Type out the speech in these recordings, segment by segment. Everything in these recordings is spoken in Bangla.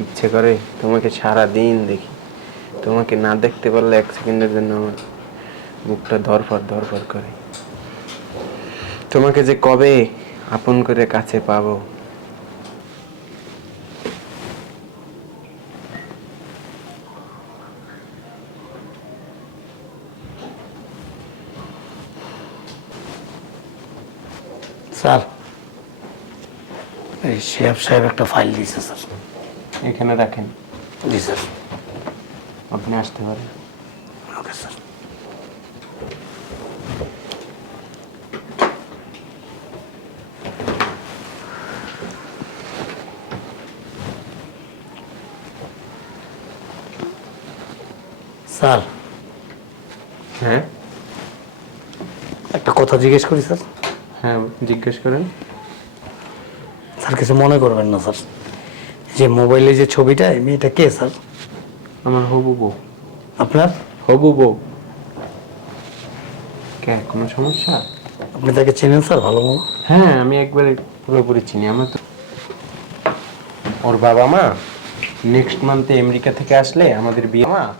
ইচ্ছে করে তোমাকে সারা দিন দেখি। তোমাকে না দেখতে পারলে এক সেকেন্ডের জন্য আমার বুকটা ধরফর ধরফর করে। তোমাকে যে কবে আপন করে কাছে পাবো? স্যার, এই শেফ সাহেব একটা ফাইল দিয়েছে, স্যার। এখানে রাখেন। জি স্যার। আপনি আসতে পারেন। Okay sir. স্যার। হ্যাঁ? একটা কথা জিজ্ঞেস করি স্যার। হ্যাঁ জিজ্ঞেস করেন। স্যার কিছু মনে করবেন না স্যার। যে মোবাইলে যে ছবিটা এই মেয়েটা কে স্যার? আমার হবু বউ। আপনার? হবু বউ। কে কোনো সমস্যা? আপনি তাকে চেনেন স্যার ভালো মতো হ্যাঁ আমি একবারে পুরোপুরি চিনি। আমার তো ওর বাবা মা নেক্সট মান্থে আমেরিকা থেকে আসলে আমাদের বিয়ে মা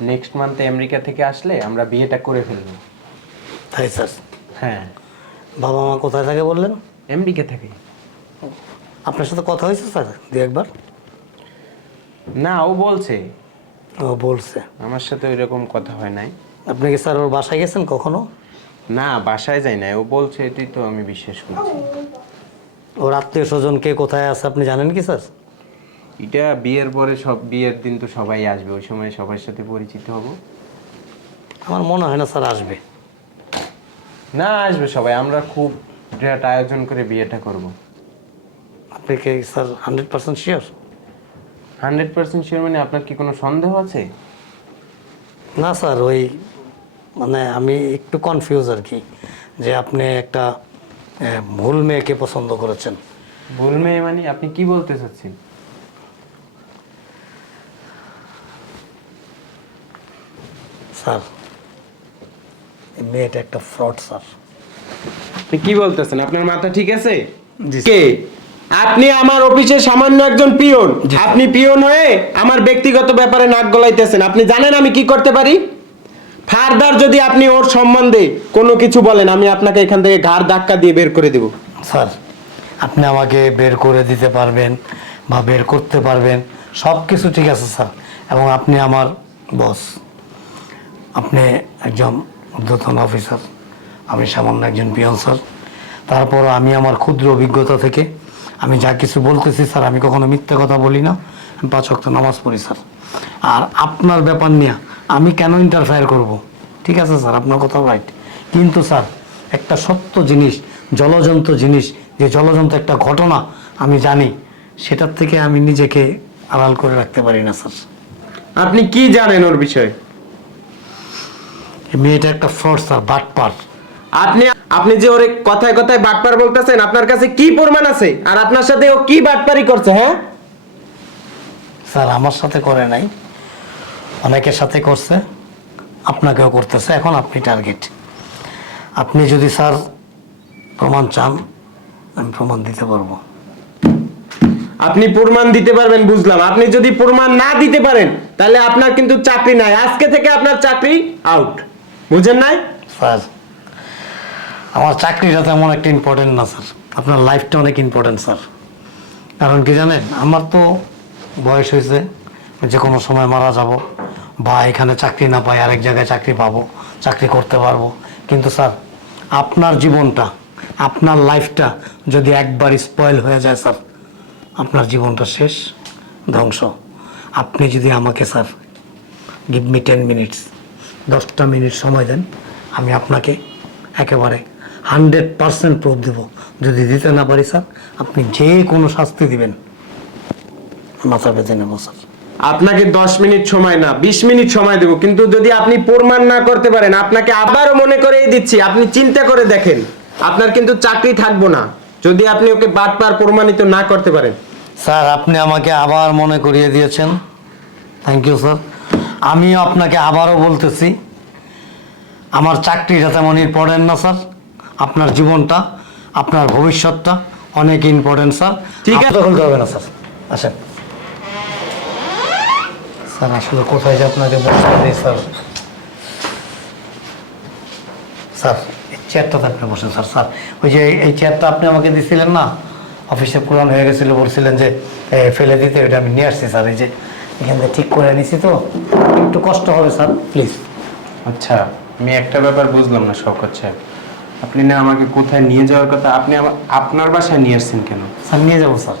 নেক্সট মান্থে আমেরিকা থেকে আসলে আমরা বিয়েটা করে ফেলব। তাই স্যার? হ্যাঁ। বাবা মা কোথায় থাকে বললেন? আমেরিকা থেকে আপনার সাথে কথা হয়েছে স্যার? দু একবার? না ও বলছে। ও বলছে। আমার সাথে ওই রকম কথা হয় নাই। আপনি কি স্যার ওর বাসায় গেছেন কখনো? না বাসায় যাই নাই। ও বলছে এটাই তো আমি বিশ্বাস করছি। ওর আত্মীয় স্বজন কে কোথায় আছে আপনি জানেন কি স্যার? এটা বিয়ের পরে সব বিয়ের দিন তো সবাই আসবে। ওই সময় সবার সাথে পরিচিত হব। আমার মনে হয় না স্যার আসবে। না আসবে সবাই। আমরা খুব বিরাট আয়োজন করে বিয়েটা করব। আপনি কি sir hundred percent sure hundred percent sure মানে আপনার কি কোনো সন্দেহ আছে? না স্যার ওই মানে আমি একটু কনফিউজ আর কি যে আপনি একটা ভুল মেয়েকে পছন্দ করেছেন। ভুল মেয়ে মানে আপনি কি বলতে চাচ্ছেন? স্যার মেয়েটা একটা ফ্রড স্যার। আপনি কি বলতেছেন? আপনার মাথা ঠিক আছে? কে? আপনি আমার অফিসে সামান্য একজন পিয়ন। আপনি পিয়ন হয়ে আমার ব্যক্তিগত ব্যাপারে নাক গলাইতেছেন। আপনি জানেন আমি কি করতে পারি? ফার্দার যদি আপনি ওর সম্বন্ধে কোনো কিছু বলেন আমি আপনাকে এখান থেকে ঘাড় ধাক্কা দিয়ে বের করে দেব। স্যার আপনি আমাকে বের করে দিতে পারবেন বা বের করতে পারবেন সব কিছু ঠিক আছে স্যার। এবং আপনি আমার বস। আপনি একজন ঊর্ধ্বতন অফিসার। আমি সামান্য একজন পিয়ন স্যার। তারপর আমি আমার ক্ষুদ্র অভিজ্ঞতা থেকে আমি যা কিছু বলতেছি স্যার আমি কখনো মিথ্যা কথা বলি না। আমি পাঁচ ওয়াক্ত নামাজ পড়ি স্যার। আর আপনার ব্যাপার নিয়ে আমি কেন ইন্টারফেয়ার করব? ঠিক আছে স্যার আপনার কথা রাইট কিন্তু স্যার একটা সত্য জিনিস জলজন্ত জিনিস যে জলজন্ত একটা ঘটনা আমি জানি সেটার থেকে আমি নিজেকে আড়াল করে রাখতে পারি না স্যার। আপনি কি জানেন ওর বিষয়ে? মেয়েটা একটা ফ্রড স্যার বাটপার। আপনি আপনি যে ওরে কথায় কথায় বাটপার বলতেছেন আপনার কাছে কি প্রমাণ আছে? আর আপনার সাথে ও কি বাটপারি করছে হ্যাঁ? স্যার আমার সাথে করে নাই। অনেকের সাথে করছে আপনাকেও করতেছে। এখন আপনি টার্গেট আপনি যদি স্যার প্রমাণ চান আমি প্রমাণ দিতে পারব। আপনি প্রমাণ দিতে পারবেন বুঝলাম। আপনি যদি প্রমাণ না দিতে পারেন তাহলে আপনার কিন্তু চাকরি নাই। আজকে থেকে আপনার চাকরি আউট বুঝেন নাই? স্যার আমার চাকরিটা তেমন একটা ইম্পর্টেন্ট না, স্যার। আপনার লাইফটা অনেক ইম্পর্টেন্ট স্যার। কারণ কি জানেন, আমার তো বয়স হয়েছে, যে কোনো সময় মারা যাব, বা এখানে চাকরি না পাই, আরেক জায়গায় চাকরি পাবো, চাকরি করতে পারব। কিন্তু স্যার, আপনার জীবনটা, আপনার লাইফটা যদি একবার স্পয়েল হয়ে যায়, স্যার, আপনার জীবনটা শেষ, ধ্বংস। আপনি যদি আমাকে, sir give me ten minutes দশটা মিনিট সময় দেন, আমি আপনাকে একেবারে হান্ড্রেড পারসেন্ট প্রুফ দেবো। যদি দিতে না পারি স্যার আপনি যে কোনো শাস্তি দিবেন। মাথা বেঁধে নেব স্যার। আপনাকে দশ মিনিট সময় না বিশ মিনিট সময় দেবো। কিন্তু যদি আপনি প্রমাণ না করতে পারেন আপনাকে আবারও মনে করেই দিচ্ছি আপনি চিন্তা করে দেখেন। আপনার কিন্তু চাকরি থাকব না যদি আপনি ওকে বারবার প্রমাণিত না করতে পারেন। স্যার আপনি আমাকে আবার মনে করিয়ে দিয়েছেন। থ্যাংক ইউ স্যার আমিও আপনাকে আবারও বলতেছি আমার চাকরিটা তেমন ইম্পর্টেন্ট না স্যার। আপনার জীবনটা আপনার ভবিষ্যৎটা অনেক ইম্পর্টেন্ট স্যার। ঠিক আছে। খুলতে হবে না স্যার। আসেন। স্যার আসলে কোথায় যে আপনাকে বসতে দিই স্যার? স্যার এই চেয়ারটাতে আপনি বসেন স্যার। স্যার ওই যে এই চেয়ারটা আপনি আমাকে দিছিলেন না? অফিসে পুরান হয়ে গেছিল বলছিলেন যে ফেলে দিতে ওইটা আমি নিয়ে আসছি স্যার। এই যে এখান থেকে ঠিক করে নিছি তো। একটু কষ্ট হবে স্যার প্লিজ। আচ্ছা আমি একটা ব্যাপার বুঝলাম না শওকত সাহেব। আপনি না আমাকে কোথায় নিয়ে যাওয়ার কথা আপনি আপনার বাসায় নিয়ে আসছেন কেন? স্যার নিয়ে যাব স্যার।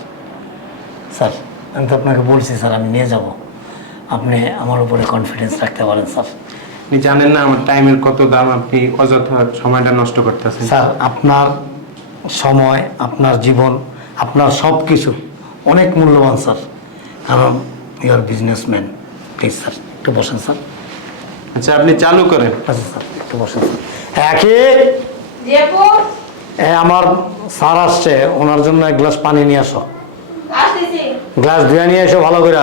স্যার আমি তো আপনাকে বলছি স্যার আমি নিয়ে যাব। আপনি আমার উপরে কনফিডেন্স রাখতে পারেন স্যার। আপনি জানেন না আমার টাইমের কত দাম আপনি অযথা সময়টা নষ্ট করতেছেন। স্যার আপনার সময় আপনার জীবন আপনার সব কিছু অনেক মূল্যবান স্যার। কারণ ইউর বিজনেসম্যান প্লিজ স্যার একটু বসেন স্যার। আচ্ছা আপনি চালু করেন। আচ্ছা স্যার একটু বসেন স্যার। একই আপু এ আমার স্যার আসছে ওনার জন্য এক গ্লাস পানি নিয়ে আসো। গ্লাস ধুয়ে নিয়ে এসো ভালো করে।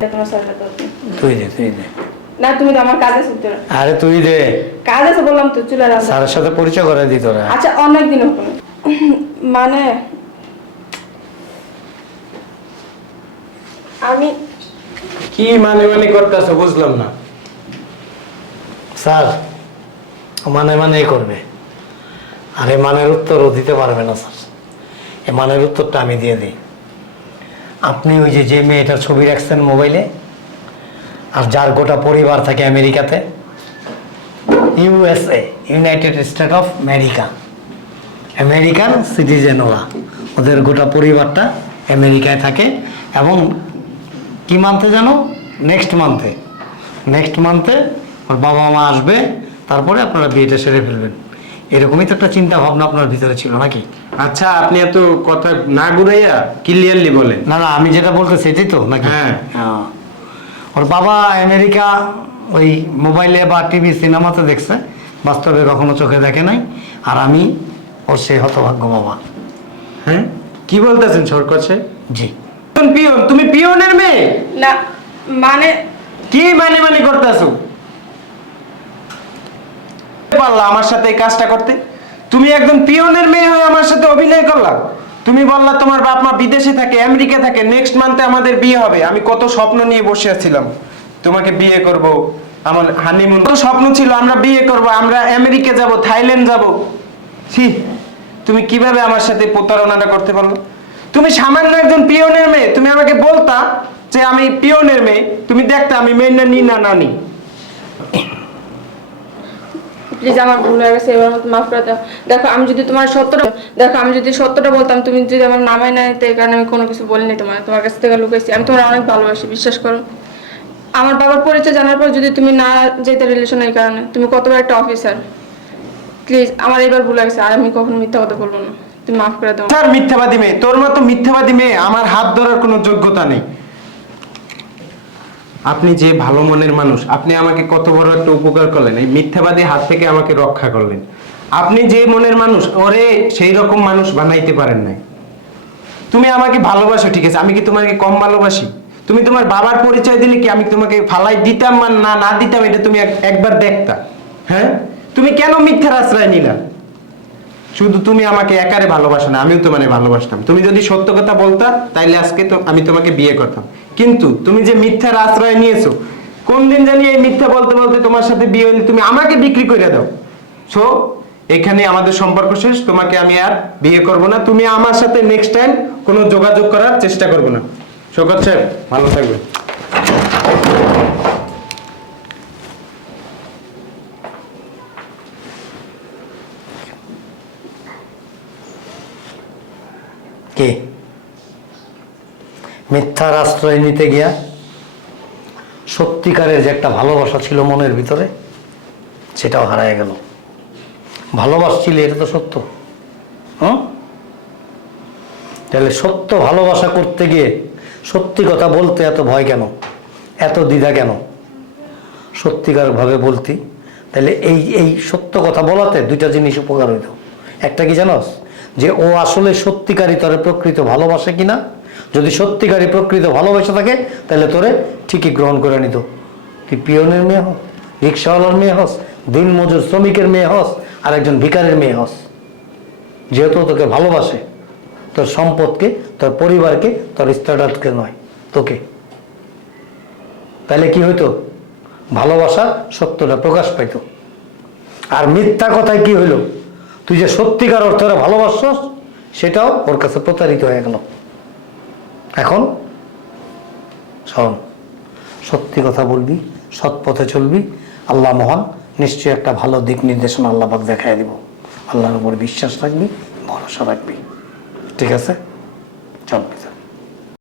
দেখো না স্যারটা তো তুই দে তুই দে। না তুমি তো আমার কাজ আরে তুই দে। কাজ আছে বললাম তো চলে আসো স্যারের সাথে পরিচয় করে দিত রে আচ্ছা অনেক দিন হলো। মানে আমি কি মানে মানে করতেছো বুঝলাম না। স্যার মানে মানেই করবে। আর এ মানের উত্তরও দিতে পারবে না, স্যার। এ মানের উত্তরটা আমি দিয়ে দিই। আপনি ওই যে যে মেয়েটার ছবি রাখছেন মোবাইলে, আর যার গোটা পরিবার থাকে আমেরিকাতে, USA, united state of America. American citizen ওরা ওদের গোটা পরিবারটা আমেরিকায় থাকে, এবং কি মান্থে জানো? নেক্সট মান্থে নেক্সট মান্থে ওর বাবা মা আসবে তারপরে আপনারা বিয়েটা সেরে ফেলবেন। এরকমই তো একটা চিন্তা ভাবনা আপনার ভিতরে ছিল নাকি? আচ্ছা আপনি এত কথা না ঘুরাইয়া ক্লিয়ারলি বলেন। না না আমি যেটা বলতে সেটাই তো নাকি? হ্যাঁ। হ্যাঁ। ওর বাবা আমেরিকা ওই মোবাইলে বা টিভি সিনেমাতে দেখছে বাস্তবে কখনো চোখে দেখে নাই আর আমি ওর সে হতভাগ্য বাবা। হ্যাঁ? কি বলতেছেন সরকার জি। পিয়ন তুমি পিয়নের মেয়ে? না মানে? কি মানে মানে করতেছো? পারলা আমার সাথে এই কাজটা করতে? তুমি একদম পিয়নের মেয়ে হয়ে আমার সাথে অভিনয় করলা? তুমি বললা তোমার বাপ মা বিদেশে থাকে আমেরিকা থাকে নেক্সট মান্থে আমাদের বিয়ে হবে। আমি কত স্বপ্ন নিয়ে বসে আছিলাম। তোমাকে বিয়ে করব আমার হানিমুন কত স্বপ্ন ছিল আমরা বিয়ে করব আমরা আমেরিকা যাব থাইল্যান্ড যাব। ছি তুমি কীভাবে আমার সাথে প্রতারণাটা করতে পারল? তুমি সামান্য একজন পিয়নের মেয়ে, তুমি আমাকে বলতা যে আমি পিয়নের মেয়ে, তুমি দেখতে আমি মেয়ে না নি না নানি। প্লিজ আমার ভুল হয়ে গেছে, এবার মতো মাফ করে দাও। দেখো, আমি যদি তোমার সত্যটা দেখো, আমি যদি সত্যটা বলতাম, তুমি যদি আমার নামে না নিতে কারণে আমি কোনো কিছু বলিনি তোমার তোমার কাছ থেকে লুকাইছি। আমি তোমার অনেক ভালোবাসি, বিশ্বাস করো। আমার বাবার পরিচয় জানার পর যদি তুমি না যেতে রিলেশন এই কারণে, তুমি কতবার একটা অফিসার প্লিজ আমার এবার ভুল হয়ে গেছে, আর আমি কখনো মিথ্যা কথা বলব না। স্যার মিথ্যাবাদী মেয়ে, তোর মতো মিথ্যাবাদী মেয়ে আমার হাত ধরার কোনো যোগ্যতা নেই। আপনি যে ভালো মনের মানুষ, আপনি আমাকে কত বড় একটা উপকার করলেন, এই মিথ্যাবাদী হাত থেকে আমাকে রক্ষা করলেন। আপনি যে মনের মানুষ, ওরে সেই রকম মানুষ বানাইতে পারেন নাই। তুমি আমাকে ভালোবাসো, ঠিক আছে? আমি কি তোমাকে কম ভালোবাসি? তুমি তোমার বাবার পরিচয় দিলে কি আমি তোমাকে ফালাই দিতাম না না দিতাম, এটা তুমি একবার দেখতা। হ্যাঁ? তুমি কেন মিথ্যার আশ্রয় নিলা? শুধু তুমি আমাকে একারে ভালোবাসো না, আমিও তোমাকে ভালোবাসতাম। তুমি যদি সত্য কথা বলতা, তাইলে আজকে তো আমি তোমাকে বিয়ে করতাম। কিন্তু তুমি যে মিথ্যার আশ্রয় নিয়েছো, কোন দিন জানি এই মিথ্যা বলতে বলতে তোমার সাথে বিয়ে হলে তুমি আমাকে বিক্রি করে দাও। সো এখানে আমাদের সম্পর্ক শেষ, তোমাকে আমি আর বিয়ে করব না। তুমি আমার সাথে নেক্সট টাইম কোনো যোগাযোগ করার চেষ্টা করব না। শোকত সাহেব, ভালো থাকবে কে? মিথ্যার আশ্রয় নিতে গিয়া সত্যিকারের যে একটা ভালোবাসা ছিল মনের ভিতরে, সেটাও হারায় গেল। ভালোবাসছিলে, এটা তো সত্য। হুম? তাহলে সত্য ভালোবাসা করতে গিয়ে সত্যি কথা বলতে এত ভয় কেন? এত দ্বিধা কেন? সত্যিকার ভাবে বলতি। তাহলে এই এই সত্য কথা বলাতে দুইটা জিনিস উপকার হইতো। একটা কি জানোস? যে ও আসলে সত্যিকারই তোরে প্রকৃত ভালোবাসে কিনা? যদি সত্যিকারই প্রকৃত ভালোবাসা থাকে, তাহলে তোরে ঠিকই গ্রহণ করে নিত। তুই পিয়নের মেয়ে হস? রিক্সাওয়ালার মেয়ে হস? দিন মজুর শ্রমিকের মেয়ে হস? আর একজন ভিকারের মেয়ে হস? যেহেতু তোকে ভালোবাসে, তোর সম্পদকে, তোর পরিবারকে, তোর স্ট্যাটাসকে নয়, তোকে। তাহলে কি হইতো? ভালোবাসা সত্যটা প্রকাশ পাইতো। আর মিথ্যা কথায় কি হইল? তুই যে সত্যিকার অর্থে ভালোবাসছস, সেটাও ওর কাছে প্রতারিত হয়ে গেল। এখন শোন, সত্যি কথা বলবি, সৎ পথে চলবি, আল্লাহ মহান, নিশ্চয়ই একটা ভালো দিক নির্দেশনা আল্লাহ পাক দেখাই দিব। আল্লাহর উপর বিশ্বাস রাখবি, ভরসা রাখবি। ঠিক আছে? চল।